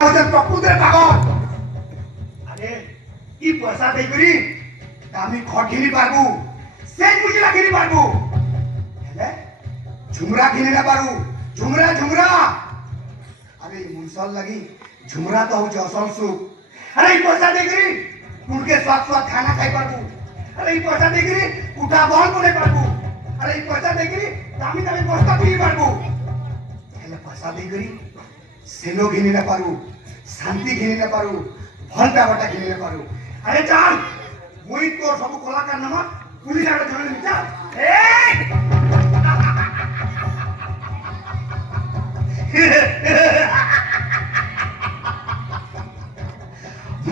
প্রকৃতির পাগল আরে কি পয়সা দেই করি আমি ঘর কিনি পারবু সেই মুজিলা কিনি পারবু হেলে ঝুমরা কিনি না পারু ঝুমরা ঝুমরা আরে মুনসল লাগি ঝুমরা তো হচ্ছে অসল সুখ আরে এই পয়সা দেই করি কুড়কে স্বাদ স্বাদ খানা খাই পারবু আরে এই পয়সা দেই করি উঠা বহন করে পারবু আরে এই পয়সা দেই করি দামি দামি বস্তা কিনি পারবু হেলে পয়সা দেই করি সেনো কিনি না পারু শান্তি ঘিনি না পারু ভাল ব্যাপারটা ঘিনি না পারু আরে চাল মুই তোর সব কলাকার নামা পুলিশ আগে ধরে নিবি চাল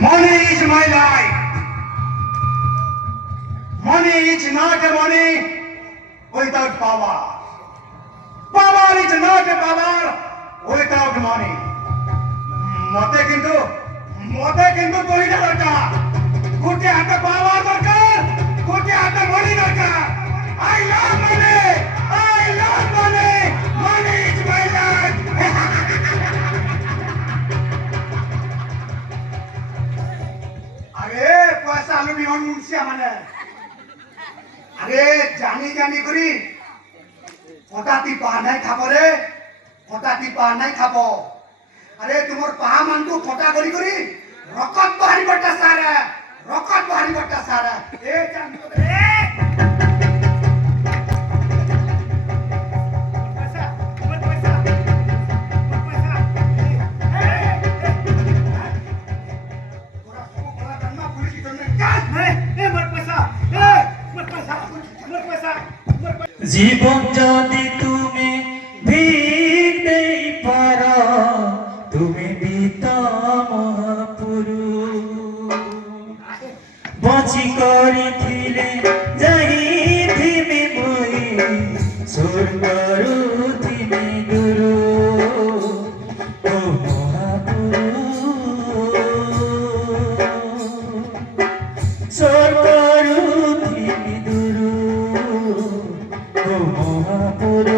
Money is my life. Money is not a money without power. Power is not a power without money. মতে কিন্তু পয়সা দরকার কোটি হাতে পাওয়া দরকার কোটি হাতে মনি দরকার I love money money is my life আরে পয়সা আলু বিহন মুনসিয়া মানে আরে জানি করি ফটাতি পা নাই খাব রে ফটাতি পা নাই খাব আরে তোমার পাহা মানতু ফটা করি রকত বাহারি বট্টা সারা এ জানি তো রে জীবন যদি তুমি ভিক দেই পার তুমি বিতা মহাপুরুষ বচি করিছিলে যাইথিবি মুই স্বর্গরু থিবি গুরু ও মহাপুরুষ স্বর্গরু থিবি গুরু ও মহাপুরুষ